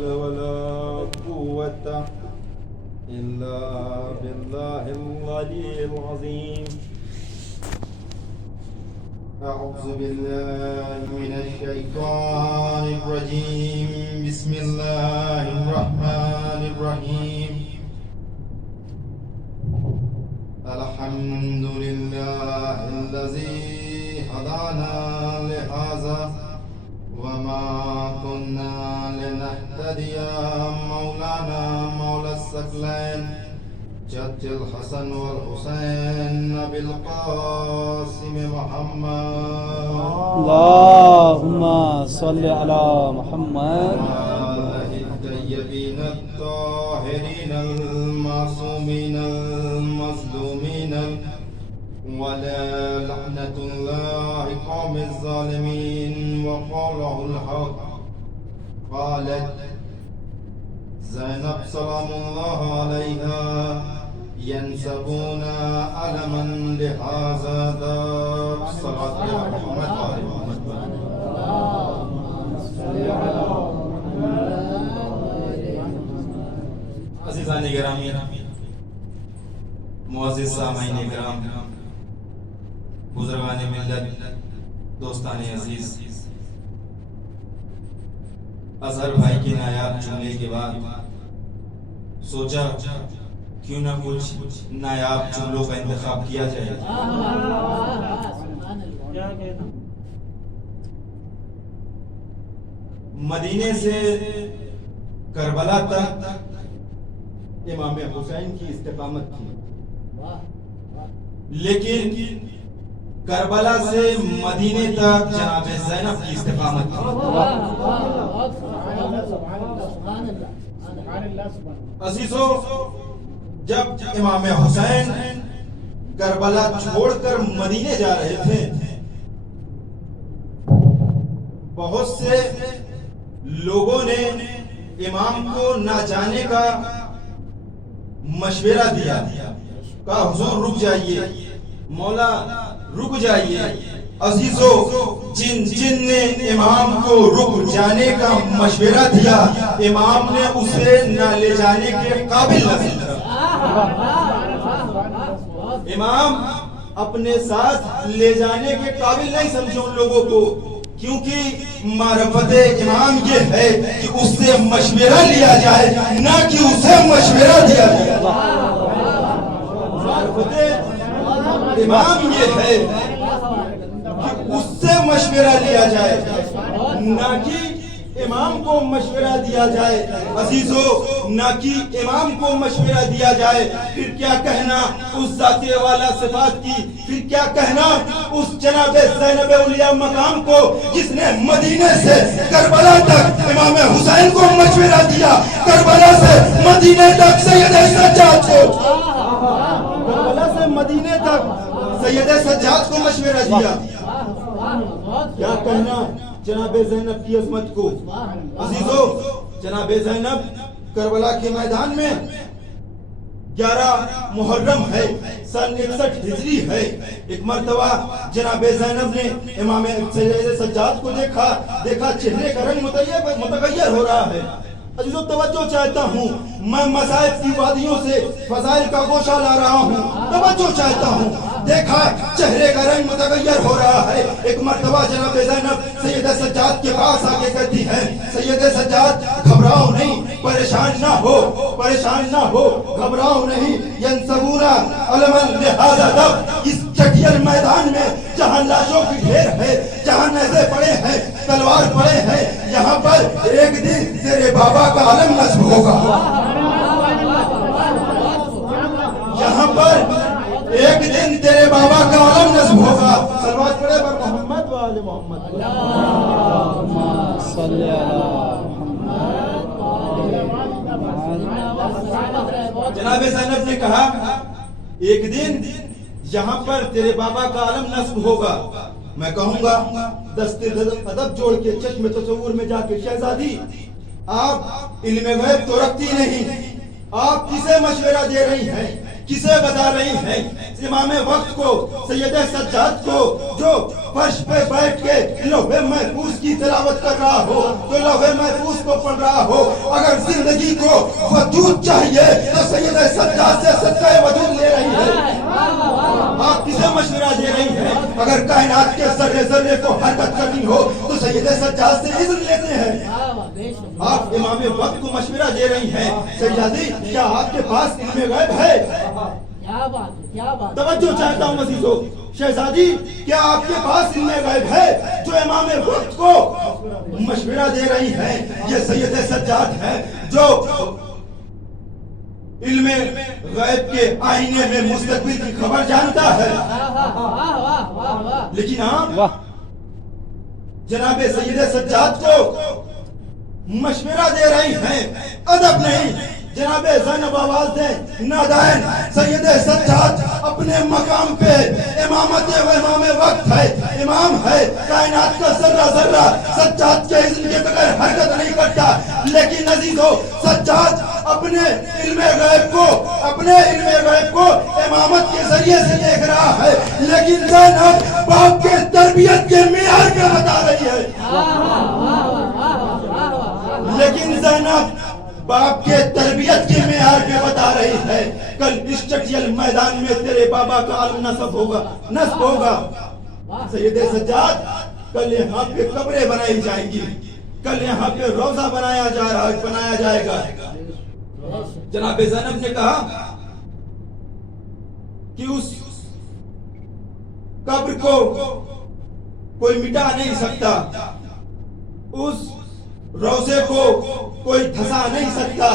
حول ولا قوة إلا بالله العلي العظيم. أعوذ بالله من الشيطان الرجيم. بسم الله الرحمن الرحيم. الحمد لله الذي هدانا لهذا وما كنا لنهتدي مولانا مولى الثقلين جد الحسن والحسين بالقاسم محمد اللهم صل على محمد وآله الطيبين الطاهرين المعصومين المظلومين ولا لعنة الله قوم الظالمين. وقوله الحق قالت زينب سلام الله عليها ينسبون ألما لهذا داب صلاة على محمد وآل محمد. عزیزان گرامی، معزز سامعین کرام، بزرگان ملت، دوستان عزیز، اظہر بھائی کی نایاب جملے کے بعد سوچا کیوں نہ کچھ نایاب جملوں کا انتخاب کیا جائے. مدینے سے کربلا تک امام حسین کی استقامت تھی، لیکن کربلا سے مدینے تک جناب زینب کی استقامت تھی. عزیزو، جب امام حسین کربلا چھوڑ کر مدینے جا رہے تھے، بہت سے لوگوں نے امام کو نہ جانے کا مشورہ دیا، کہا حضور رک جائیے، مولا رک جائیے. عزیزو، جن نے امام کو رک جانے کا مشورہ دیا، امام نے اسے نہ لے جانے کے قابل نہ سمجھا. امام اپنے ساتھ لے جانے کے قابل نہیں سمجھے ان لوگوں کو، کیونکہ معرفت امام یہ ہے کہ اس سے مشورہ لیا جائے، نہ کہ اسے مشورہ دیا جائے. معرفت امام یہ ہے کہ اس سے مشورہ لیا جائے، نہ کہ امام کو مشورہ دیا جائے. عزیزو، نہ کہ امام کو مشورہ دیا جائے، پھر کیا کہنا اس ذات والا صفات کی، پھر کیا کہنا اس جناب زینب اولیاء مقام کو جس نے مدینے سے کربلا تک امام حسین کو مشورہ دیا، کربلا سے مدینے تک سید سجاد کو، کربلا سے مدینے تک سید سجاد کو مشورہ دیا. کیا کہنا جناب زینب کی عظمت کو. عزیزو، جناب زینب کربلا کے میدان میں 11 محرم ہے، سن 61 ہجری ہے. ایک مرتبہ جناب زینب نے امام سید سجاد کو دیکھا چہرے کا رنگ متغیر ہو رہا ہے. عزیزو، توجہ چاہتا ہوں، میں مصائب کی وادیوں سے فضائل کا گوشہ لا رہا ہوں، توجہ چاہتا ہوں. دیکھا چہرے کا رنگ متغیر ہو رہا ہے. ایک مرتبہ جناب زینب سید سجاد کے پاس آ کے کہتی ہے، سید سجاد گھبراؤ نہیں، پریشان نہ ہو، گھبراؤ نہیں. ینسبون علما لہذا دب، اس چٹیل میدان میں جہاں لاشوں کی ڈھیر ہے، جہاں نیزے پڑے ہیں، تلوار پڑے ہیں، یہاں پر ایک دن تیرے بابا کا علم نصب ہوگا. یہاں پر ایک دن تیرے بابا کا علم نصب ہوگا. صلوات پڑھے بر محمد و آل محمد. اللهم صل على محمد. جناب زینب نے کہا ایک دن یہاں پر تیرے بابا کا علم نصب ہوگا. میں کہوں گا دست ادب جوڑ کے چشم تصور میں جا کے، شہزادی آپ علم غیب تو رکھتی نہیں، آپ کسے مشورہ دے رہی ہیں، کسے بتا رہی ہیں؟ امام وقت کو، سید سجاد کو، جو فرش پہ بیٹھ کے لوح محفوظ کی تلاوت کر رہا ہو تو لوح محفوظ کو پڑھ رہا ہو. اگر زندگی کو وجود چاہیے تو سید سجاد سے سچے وجود لے رہی ہے. آپ کسے مشورہ دے رہی ہیں؟ اگر کائنات کے ذرے ذرے کو حرکت کرنی ہو تو سید سجاد سے اذن لیتے ہیں. آپ امام وقت کو مشورہ دے رہی ہیں. سیدی کیا آپ کے پاس علم غیب ہے؟ توجہ چاہتا ہوں عزیزو. شہزادی کیا آپ کے پاس علم غیب ہے جو امام وقت کو مشورہ دے رہی ہیں؟ یہ سید سجاد ہے جو علم غیب کے آئینے میں مستقبل کی خبر جانتا ہے. لیکن ہاں جناب سید سجاد کو مشورہ دے رہی ہیں. ادب نہیں. جناب زینب آواز دیں نادائن. سید سجاد اپنے مقام پہ امامت و امام وقت ہے, امام ہے. کائنات کا ذرہ ذرہ سجاد کے اذن کے بغیر حرکت نہیں کرتا. لیکن عزیزو سجاد اپنے علم غیب کو امامت کے ذریعے سے دیکھ رہا ہے. لیکن زینب باپ کے تربیت کے معیار کا بتا رہی ہے. لیکن زینب باپ کے تربیت کے معیار پہ بتا رہی ہے. کل اسٹریٹجل میدان میں تیرے بابا کا عالم نصب ہوگا. سید سجاد کل یہاں پہ قبریں بنائی جائیں گی. کل یہاں پہ روزہ بنایا جائے گا. جناب زینب نے کہا کہ اس قبر کو کوئی مٹا نہیں سکتا, اس روزے کو کوئی دھسا نہیں سکتا.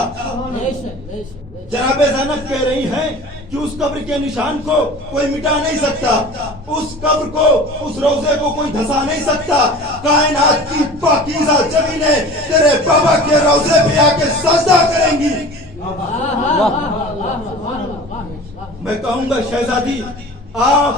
جناب زینب کہہ رہی ہیں کہ اس قبر کے نشان کو کوئی مٹا نہیں سکتا, اس قبر کو, اس روزے کو کوئی دھسا نہیں سکتا. کائنات کی پاکیزہ زمینیں تیرے بابا کے روزے پہ آ کے سجدہ کریں گی. میں کہوں گا شہزادی آپ.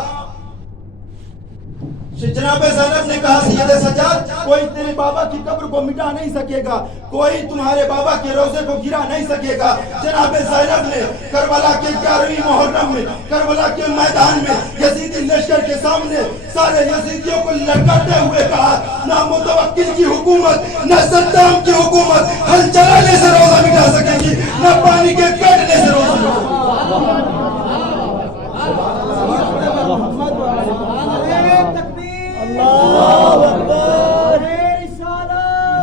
جناب زینب نے کہا سید سجاد کوئی تیرے بابا کی قبر کو مٹا نہیں سکے گا, کوئی تمہارے بابا کے روزے کو گرا نہیں سکے گا. جناب زینب نے کربلا کے 11ویں محرم میں کربلا کے میدان میں یزیدی لشکر کے سامنے سارے یزیدیوں کو لڑکاتے ہوئے کہا نہ متوکل کی حکومت نہ صدام کی حکومت ہل چلانے سے روزہ مٹا سکے گی, نہ پانی کے کاٹنے سے روزہ مٹا سکے گی. اللہ اکبر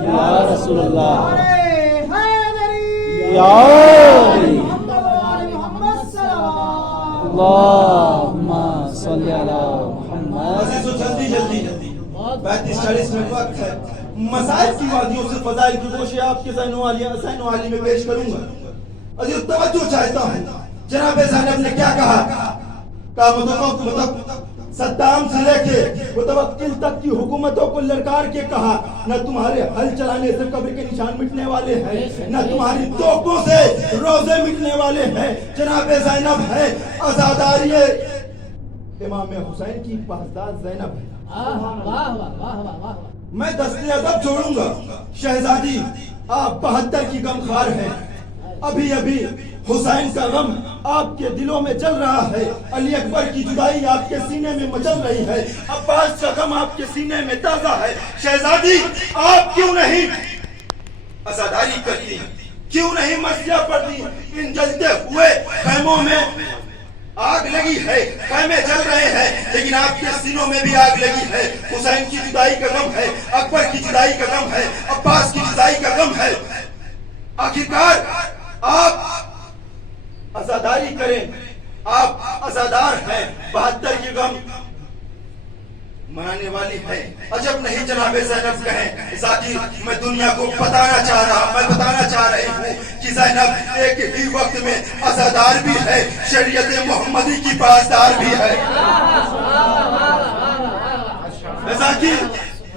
یا رسول اللہ یا اللہم صلی علی محمد. عزیزو جلدی 35-40 میں وقت ہے. مسائل کی وادیوں سے فضائل کی گوشے آپ کے ذہن و عالی میں پیش کروں گا. عزیزو توجہ چاہتا ہوں. جناب زینب نے کیا کہا مطلب صدام سے لے کے متوکل تک کی حکومتوں کو للکار کے کہا نہ تمہارے ہل چلانے سے قبر کے نشان مٹنے والے ہیں, نہ تمہاری توپوں سے روزے مٹنے والے ہیں. جناب زینب ہے عزاداری امام حسین کی پاسدار زینب ہے. میں دست ادب چھوڑوں گا. شہزادی آپ 72 کی غمخوار ہیں. ابھی حسین کا غم آپ کے دلوں میں چل رہا ہے. علی اکبر کی جدائی آپ کے سینے میں مچل رہی ہے. عباس کا غم آپ کے سینے میں تازہ ہے. شہزادی آپ کیوں نہیں عزاداری کرتی, کیوں نہیں مرثیہ پڑھتی؟ ان جلتے ہوئے خیموں میں آگ لگی ہے, خیمے جل رہے ہیں, لیکن آپ کے سینوں میں بھی آگ لگی ہے. حسین کی جدائی کا غم ہے, اکبر کی جدائی کا غم ہے, عباس کی جدائی کا غم ہے. آخرکار آپ عزاداری کریں. آپ عزادار ہیں. 72 کی غم منانے والی ہے. عجب نہیں جناب زینب کہیں ذاتی میں دنیا کو بتانا چاہ رہی ہوں کہ زینب ایک ہی وقت میں عزادار بھی ہے, شریعت محمدی کی پاسدار بھی ہے. ذاتی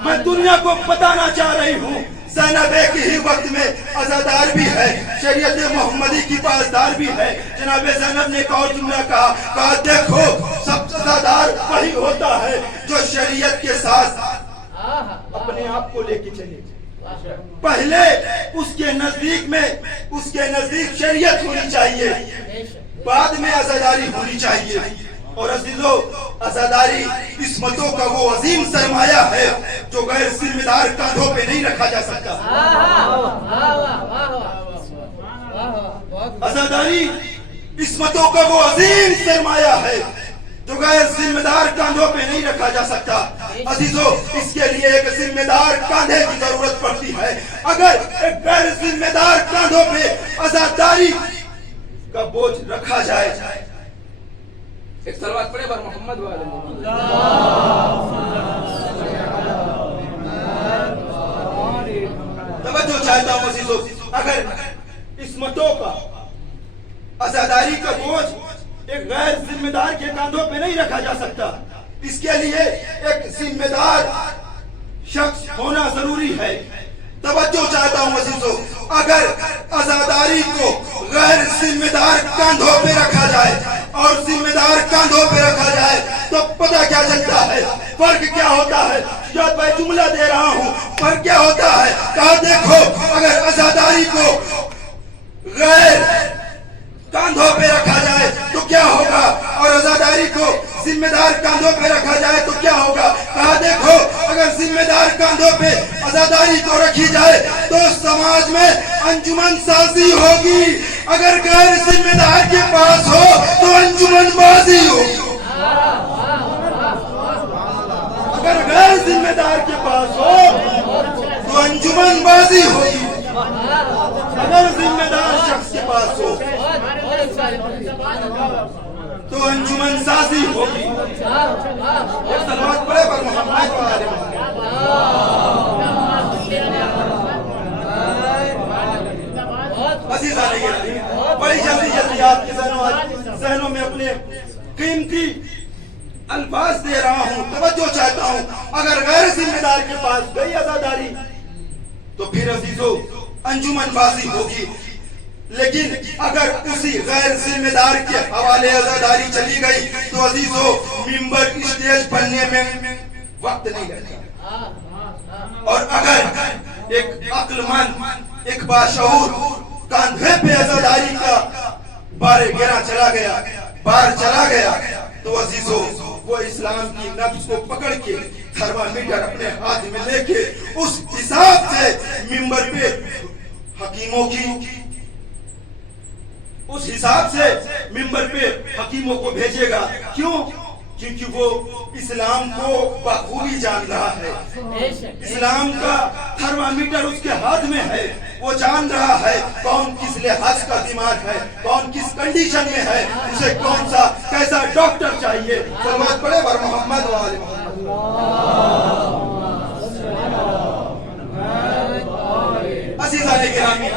میں دنیا کو بتانا چاہ رہی ہوں زینب ایک ہی وقت میں عزادار بھی ہے, شریعت محمدی کی پاسدار بھی ہے. جناب زینب نے ایک اور جملہ کہا دیکھو سب سے عزادار وہی ہوتا ہے جو شریعت کے ساتھ اپنے آپ کو لے کے چلے. پہلے اس کے نزدیک شریعت ہونی چاہیے, بعد میں عزاداری ہونی چاہیے. اور عزیزو عزاداری اس قسمتوں کا وہ عظیم سرمایہ ہے جو غیر ذمہ دار کاندھوں پہ نہیں رکھا جا سکتا. عزاداری قسمتوں کا وہ عظیم سرمایہ ہے جو غیر ذمہ دار کاندھوں پہ نہیں رکھا جا سکتا. عزیزو اس کے لیے ایک ذمہ دار کاندھے کی ضرورت پڑتی ہے. اگر ایک غیر ذمہ دار کاندھوں پہ عزاداری کا بوجھ رکھا جائے. ایک صلوات پڑھے بر محمد والے توجہ چاہتا ہوں عزیزو. اگر قسمتوں کا عزاداری کا بوجھ ایک غیر ذمہ دار کے کاندھوں پہ نہیں رکھا جا سکتا. اس کے لیے ایک ذمہ دار شخص ہونا ضروری ہے. توجہ چاہتا ہوں عزیزو. اگر عزاداری کو غیر ذمہ دار کاندھوں پہ رکھا جائے اور ذمہ دار کاندھوں پہ رکھا جائے تو پتہ کیا چلتا ہے؟ فرق کیا ہوتا ہے؟ شجاعت بھائی جملہ دے رہا ہوں. فرق کیا ہوتا ہے؟ کہا دیکھو اگر عزاداری کو غیر کاندھوں پہ رکھا جائے تو کیا ہوگا اور عزاداری کو ذمہ دار کاندھوں پہ رکھا جائے تو کیا ہوگا. کہا دیکھو اگر ذمہ دار کاندھوں پہ عزاداری کو رکھی جائے تو سماج میں انجمن سازی ہوگی. اگر غیر ذمہ دار کے پاس ہو تو انجمن بازی ہوگی. اگر غیر ذمہ دار کے پاس ہو تو انجمن بازی ہوگی. اگر ذمہ دار شخص کے پاس ہو تو انجمن سازی ہوگی. ایک صلوات پڑھے پر محمد والے عزیزان گرامی. بڑی جلدی آپ کے ذہنوں میں اپنے قیمتی الفاظ دے رہا ہوں. توجہ چاہتا ہوں. اگر غیر ذمہ دار کے پاس گئی عزاداری تو پھر عزیزو انجمن بازی ہوگی. لیکن اگر اسی غیر ذمہ دار کے حوالے عزاداری چلی گئی تو عزیزو ممبر اسٹیج بننے میں وقت نہیں لگتا. اور اگر ایک عقل مند ایک باشعور کاندھے پہ عزاداری کا بار گرا چلا گیا تو عزیزو وہ اسلام کی نبض کو پکڑ کے تھرمامیٹر اپنے ہاتھ میں لے کے اس حساب سے ممبر پہ حکیموں کو بھیجے گا. کیوں؟ کیونکہ وہ اسلام کو بخوبی جان رہا ہے. اسلام کا تھرمامیٹر اس کے ہاتھ میں ہے. وہ جان رہا ہے کون کس لحاظ کا بیمار ہے, کون کس کنڈیشن میں ہے, اسے کون سا کیسا ڈاکٹر چاہیے. صلوات پڑھے بر محمد والے عزیزان گرامی.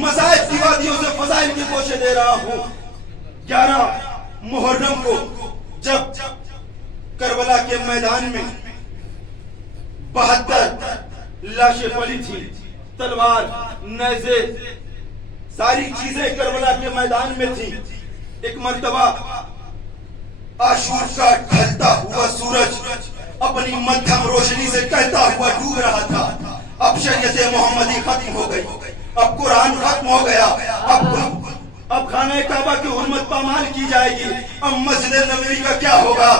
مذاہب کی وادیوں سے فضائل کی کوشش دے رہا ہوں. 11 محرم کو جب کربلا کے میدان میں 72 لاشیں پڑی تھی, تلوار, نیزے, ساری چیزیں کربلا کے میدان میں تھی. ایک مرتبہ عاشور کا ڈھلتا ہوا سورج اپنی مدھم روشنی سے کہتا ہوا ڈوب رہا تھا. اب شریعت محمدی ختم ہو گئی, اب قرآن ختم ہو گیا, اب خانہ کعبہ کی حرمت پامال کی جائے گی. اب مسجد نبوی کا کیا ہوگا,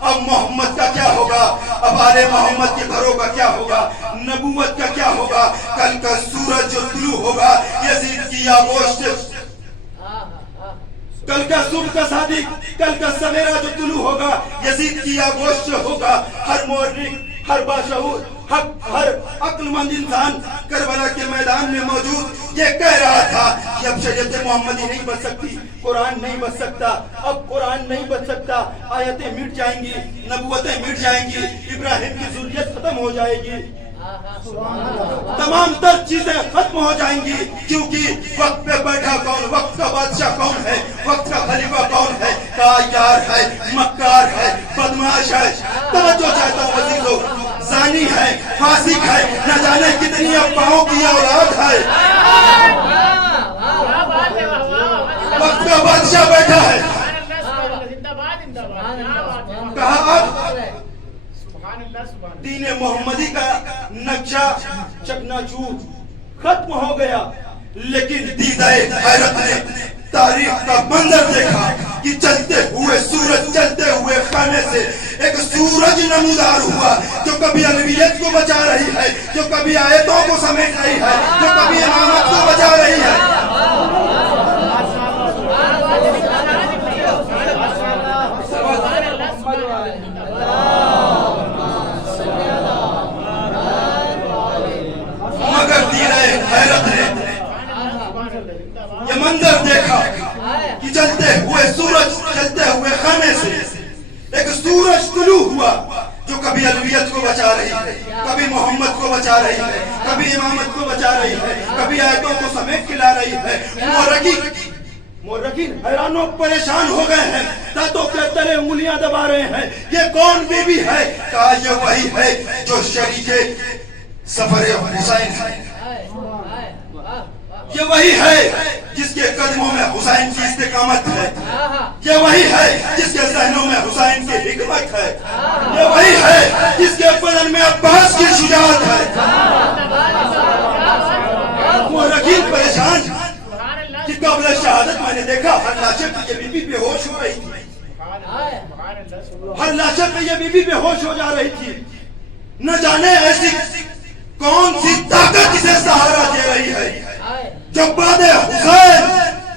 اب محمد کا کیا ہوگا, اب آل محمد کے گھروں کا کیا ہوگا, نبوت کا کیا ہوگا. کل کا سورج جو طلوع ہوگا یزید کی آغوش, کل کا صبح کا صادق, کل کا سویرا جو طلوع ہوگا یزید کی آغوش سے ہوگا. ہر مورخ, ہر باشعور, ہر عقل مند انسان کربلا کے میدان میں موجود یہ کہہ رہا تھا کہ اب شریعت محمدی نہیں بچ سکتی, قرآن نہیں بچ سکتا, اب قرآن نہیں بچ سکتا, آیتیں مٹ جائیں گی, نبوتیں مٹ جائیں گی, ابراہیم کی ذریت ختم ہو جائے گی, تمام تر چیزیں ختم ہو جائیں گی. کیونکہ وقت پہ بیٹھا کون, وقت کا بادشاہ کون ہے, وقت کا خلیفہ کون ہے, کائیار ہے, مکار ہے, بدماش ہے. توجہ چاہتا ہوں عزیزو, زانی ہے, فاسق ہے, نہ جانے کتنی افواہوں کی اولاد ہے. وقت کا بادشاہ بیٹھا ہے. کہا اب دین محمدی کا نقشہ چکنا چور ختم ہو گیا. لیکن دیدہ حیرت نے تاریخ کا منظر دیکھا کہ چلتے ہوئے سورج, چلتے ہوئے خانے سے ایک سورج نمودار ہوا جو کبھی علویت کو بچا رہی ہے، جو کبھی آیتوں کو سمیٹ رہی ہے، جو کبھی امامت کو بچا رہی ہے۔ مگر دیرے حیرت نے یہ منظر دیکھا کہ جلتے ہوئے سورج، جلتے ہوئے خیمے سے ایک سورج طلوع ہوا جو کبھی علویت کو بچا رہی ہے، کبھی محمد کو بچا رہی ہے، کبھی امامت کو بچا رہی ہے، کبھی آیتوں کو سمیٹ کے لا رہی ہے۔ مورخین حیران و پریشان ہو گئے ہیں، دانتوں کے تلے انگلیاں دبا رہے ہیں، یہ کون بی بی ہے؟ کہا یہ وہی ہے جو شریک سفر حسین ہے، یہ وہی ہے جس کے قدموں میں حسین کی استقامت ہے، یہ وہی ہے جس کے ذہنوں میں حسین کی حکمت ہے، یہ وہی ہے جس کے بدن میں عباس کی شجاعت ہے۔ مورخین پریشان کہ قبل شہادت میں نے دیکھا ہر لاشے پہ یہ بی بی بے ہوش ہو رہی تھی، ہر لاشے پہ یہ بی بی بے ہوش ہو جا رہی تھی، نہ جانے ایسی کون سی طاقت اسے سہارا دے رہی ہے جو بعد حسین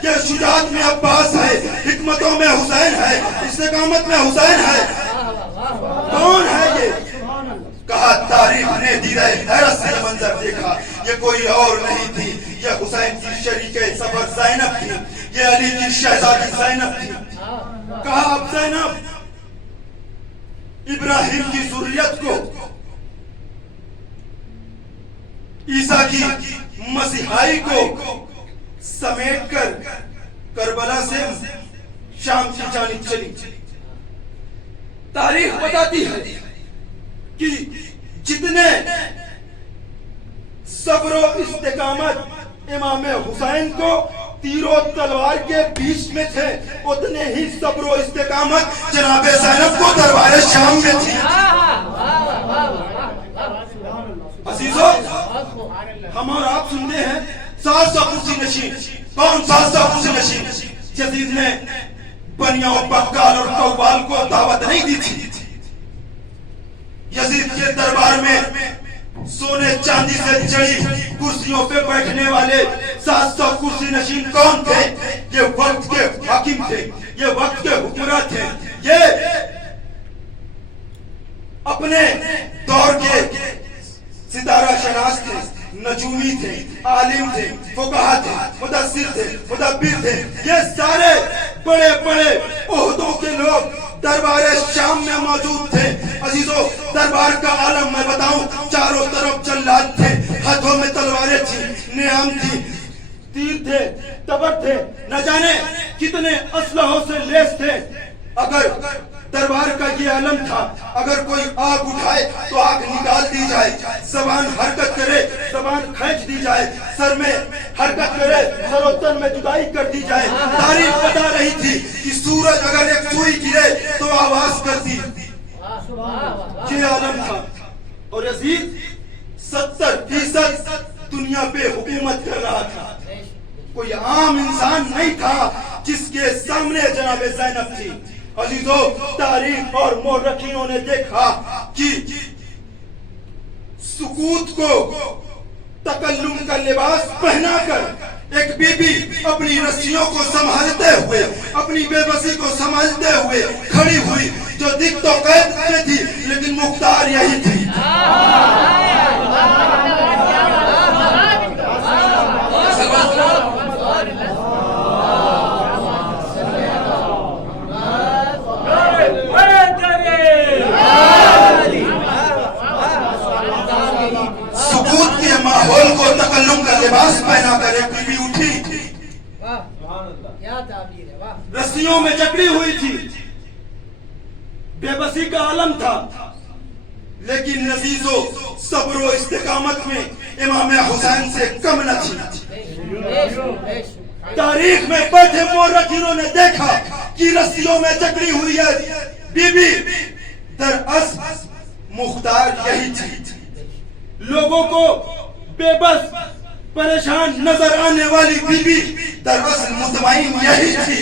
کے شجاعت میں عباس ہے، حکمتوں میں حسین ہے، استقامت میں حسین ہے۔ کون ہے یہ؟ کہا تاریخ نے دیدہ حیرت سے منظر دیکھا، یہ کوئی اور نہیں تھی، یہ حسین کی شریک سفر زینب تھی، یہ علی کی شہزادی زینب تھی۔ کہا اب زینب ابراہیم کی ذریت کو، عیسیٰ کی مسیحائی کو سمیٹ کر کربلا سے شام کی جانب چلی۔ تاریخ بتاتی ہے کہ جتنے صبر و استقامت امام حسین کو تیر و تلوار کے بیچ میں تھے، اتنے ہی صبر و استقامت جناب زینب کو دربار شام میں تھی۔ عزیزو، ہم اور آپ سنتے ہیں 700 کرسی نشین، کون 700 کرسی نشین؟ یزید نے بنیاں و بکال اور قوال کو دعوت نہیں دی تھی۔ یزید کے دربار میں سونے چاندی سے جڑی کرسیوں پہ بیٹھنے والے 700 کرسی نشین کون تھے؟ یہ وقت کے حاکم تھے، یہ وقت کے حکمراں تھے، یہ اپنے دور کے ستارہ شناس تھے، نجومی تھے، عالم تھے، فقہا تھے، مدثر تھے، مدبر تھے، یہ سارے بڑے بڑے عہدوں کے لوگ دربار شام میں موجود تھے۔ عزیزو، دربار کا عالم میں بتاؤں، چاروں طرف جلاد تھے، ہاتھوں میں تلواریں تھی، نیام تھی، تیر تھے، تبر تھے، نہ جانے کتنے اسلحوں سے لیس تھے۔ اگر دربار کا یہ عالم تھا، اگر کوئی آگ اٹھائے تو آگ نکال دی جائے، زبان حرکت کرے زبان کھینچ دی جائے، سر میں حرکت کرے سر و تن میں جدائی کر دی جائے۔ تاریخ بتا رہی تھی کہ سورج اگر ایک سوئی گرے تو آواز کرتی، یہ عالم تھا۔ اور یزید 70% دنیا پہ حکومت کر رہا تھا، کوئی عام انسان نہیں تھا جس کے سامنے جناب زینب تھی۔ عزیزو، تاریخ اور مورخینوں نے دیکھا کہ سکوت کو تکلم کا لباس پہنا کر ایک بی بی اپنی رسیوں کو سنبھالتے ہوئے، اپنی بے بسی کو سنبھالتے ہوئے کھڑی ہوئی، جو دکھ تو قید میں تھی لیکن مختار یہی تھی۔ سکوت کے ماحول کو تکلم کا لباس پہنا کر ایک بی بی اٹھی، رسیوں میں جکڑی ہوئی تھی، بے بسی کا عالم تھا، لیکن عزیزو صبر و استقامت میں امام حسین سے کم نہ تھی۔ تاریخ میں بیٹھے مورخینوں نے دیکھا کہ رسیوں میں جکڑی ہوئی ہے بی بی، دراصل مختار یہی تھی۔ لوگوں کو بے بس پریشان نظر آنے والی بی بی دراصل مطمئن یہی تھی۔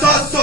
700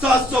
700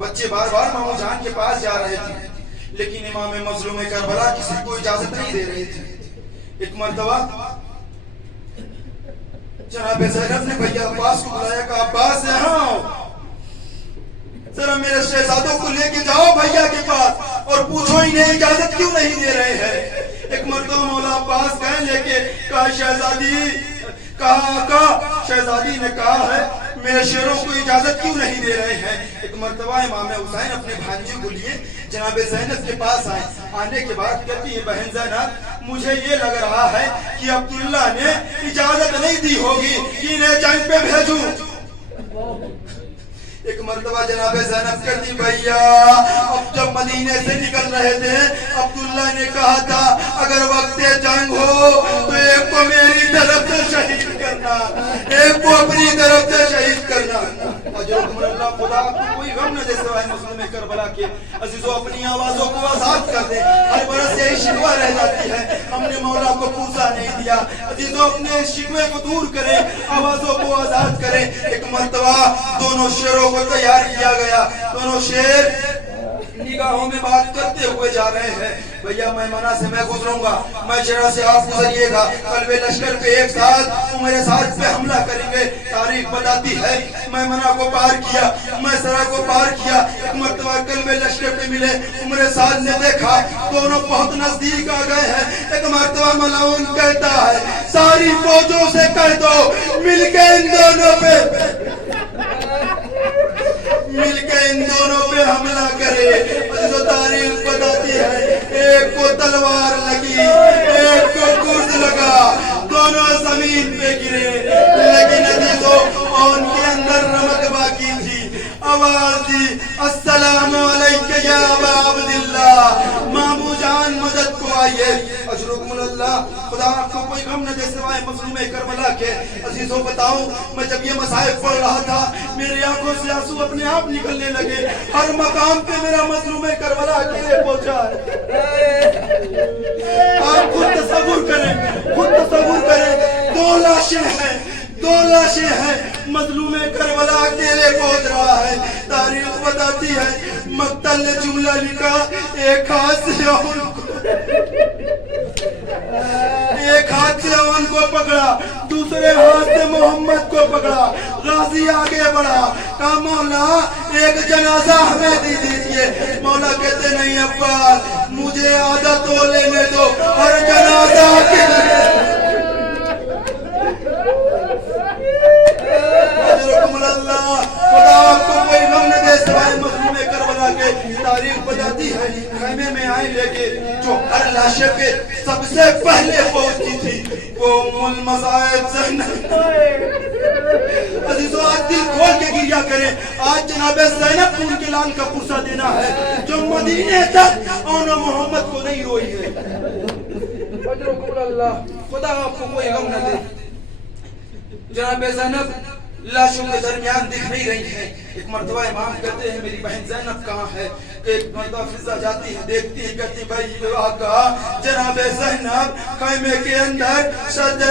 بچے بار بار مامو جان کے پاس جا رہے تھے لیکن امام مظلوم کربلا کسی کو اجازت نہیں دے رہے تھے. ایک مرتبہ جناب زینب نے بھیا عباس کو بلایا کہ عباس یہاں آؤ, ذرا میرے شہزادوں کو لے کے جاؤ بھیا کے پاس اور پوچھو انہیں اجازت کیوں نہیں دے رہے ہیں. ایک مرتبہ مولا عباس گئے لے کے کہا شہزادی, کہا آقا شہزادی نے کہا ہے میرے شیروں کو اجازت کیوں نہیں دے رہے ہیں. ایک مرتبہ امام حسین اپنے بھانجے کو لیے جناب زینب کے پاس آئے. آنے کے بعد کہتی ہے بہن زینب مجھے یہ لگ رہا ہے کہ عبداللہ نے اجازت نہیں دی ہوگی کہ انہیں جنگ پہ بھیجوں. ایک مرتبہ جناب زینب کہتی بھیا اب جب مدینے سے نکل رہے تھے عبداللہ نے کہا تھا اگر وقت جنگ ہو تو ایک کو میری طرف سے شہید کرنا, ایک کو اپنی طرف سے شہید کرنا. اجرکم اللہ, خدا کو کوئی غم نہ دے سوائے مظلوم کربلا کے. عزیزو اپنی آوازوں کو آزاد کر دیں, ہر برس یہی شکوہ رہ جاتی ہے ہم نے مولا کو پوچھا نہیں دیا. عزیزو اپنے شکوے کو دور کریں, آوازوں کو آزاد کریں. ایک مرتبہ دونوں شیروں کو تیار کیا گیا, دونوں شیر نگاہوں میں بات کرتے ہوئے جا رہے ہیں. بھیا میمنہ سے میں گزروں گا, میں شیرہ سے آپ گزریے گا, قلب لشکر پہ ایک ساتھ میرے ساتھ پہ حملہ کریں گے. تاریخ بتاتی ہے میمنہ کو پار کیا, میسرہ کو پار کیا. ایک مرتبہ قلب لشکر پہ ملے, عمر سعد نے دیکھا دونوں بہت نزدیک آ گئے ہیں. ایک مرتبہ ملعون کہتا ہے ساری فوجوں سے کہہ دو مل کے ان دونوں پہ حملہ کرے. جو تاریخ بتاتی ہے ایک کو تلوار لگی, ایک کو گرز لگا, دونوں زمین پہ گرے. لیکن عزیزو ان کے اندر رمق باقی تھی. آواز دی السلام علیکہ یا ابا عبداللہ, مامو جان مدد کو آئیے. اشرکم اللہ, خدا آپ کو کوئی غم نہ دے سوائے مظلوم کربلا کے. عزیزو بتاؤں میں جب یہ مصائب پڑھ رہا تھا میری آنکھوں سے آنسو اپنے آپ نکلنے لگے. ہر مقام پہ میرا مظلوم کربلا اکیلے پہنچا ہے. آپ خود تصور کریں, خود تصور کریں, دو لاشیں ہیں, مظلوم کربلا اکیلے پہنچ رہا ہے. تاریخ بتاتی ہے مقتل نے جملہ لکھا ایک ہاتھ سے ان کو پکڑا, دوسرے ہاتھ سے محمد کو پکڑا. غازی آگے بڑھا, کہا مولا ایک جنازہ ہمیں دے دیجئے. مولا کہتے نہیں عباس مجھے آدھا تو لینے دو, ہر جنازہ کے اللہ. خدا آپ کو کوئی غم نہ دے سوائے مظلوم کربلا کے. تاریخ بتاتی ہے خیمے میں آئے لے کے جو ہر لاشے پہ سب سے پہلے پہنچی تھی وہ ام المصائب زینب. عزیزو آج دل کھول کے گریا کریں, آج جناب زینب کو ان کے لان کا پرسہ دینا ہے جو مدینے تک اور محمد کو نہیں روئی ہے. خدا آپ کو کوئی غم نہ دے. جناب زینب لاشوں کے درمیان دکھ نہیں رہی ہے. ایک مرتبہ امام کہتے ہیں میری بہن زینب کہاں ہے. کہ ایک مرتبہ فضا جاتی ہے, دیکھتی ہے, کہتی بھائی آقا جناب زینب خیمے کے اندر سجدہ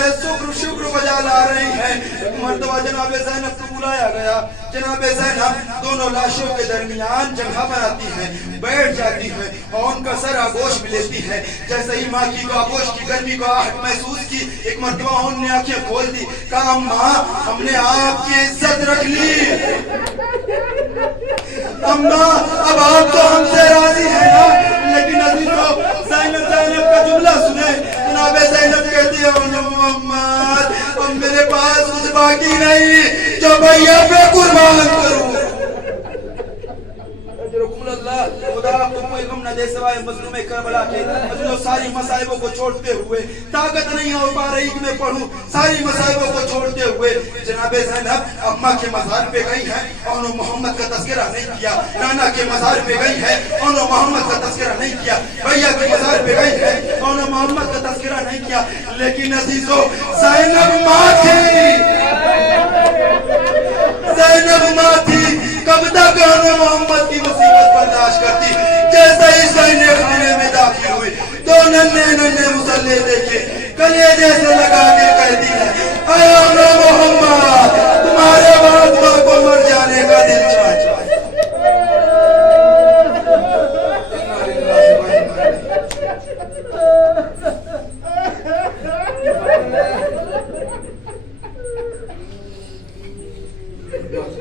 شکر بجا لا رہی ہیں. ایک مرتبہ جناب زینب کو بلایا گیا. جناب زینب دونوں لاشوں کے درمیان جگہ بناتی ہے, بیٹھ جاتی ہے اور ان کا سر آگوش میں لیتی ہے. جیسے ہی ماں کی آگوش کی گرمی کو آہٹ محسوس کی, ایک مرتبہ ان نے آنکھیں کھول دی, کہا اماں ہم نے آپ کی عزت رکھ لی. اماں اب آپ تو ہم سے راضی ہیں نا. لیکن عزیزو زینب کا جملہ سنیں. جناب زینب کہتی ہے محمد اب میرے پاس کچھ باقی نہیں جو بھیا پہ قربان کروں. خدا آپ کو کوئی غم نہ دے سوائے مظلوم کربلا کے. عزیزو ساری مصائبوں کو چھوڑتے ہوئے, طاقت نہیں ہو پا رہی کہ میں پڑھوں, ساری مصائبوں کو چھوڑتے ہوئے جناب زینب اماں کے مزار پہ گئی ہے اور محمد کا تذکرہ نہیں کیا. نانا کے مزار پہ گئی ہے اور محمد کا تذکرہ نہیں کیا. بھیا کے مزار پہ گئی ہے اور محمد کا تذکرہ نہیں کیا. لیکن عزیزو زینب ماں تھی, زینب ماں تھی. کب تک محمد کی مصیبت برداشت کرتی. جیسے ہی سینے خانے میں داخل ہوئی تو ننھے مسلح دیکھے, کلیجے سے لگا کے کہتی ہے اے محمد تمہارے بعد ماں کو مر جانے کا دل چاہتا ہے. بس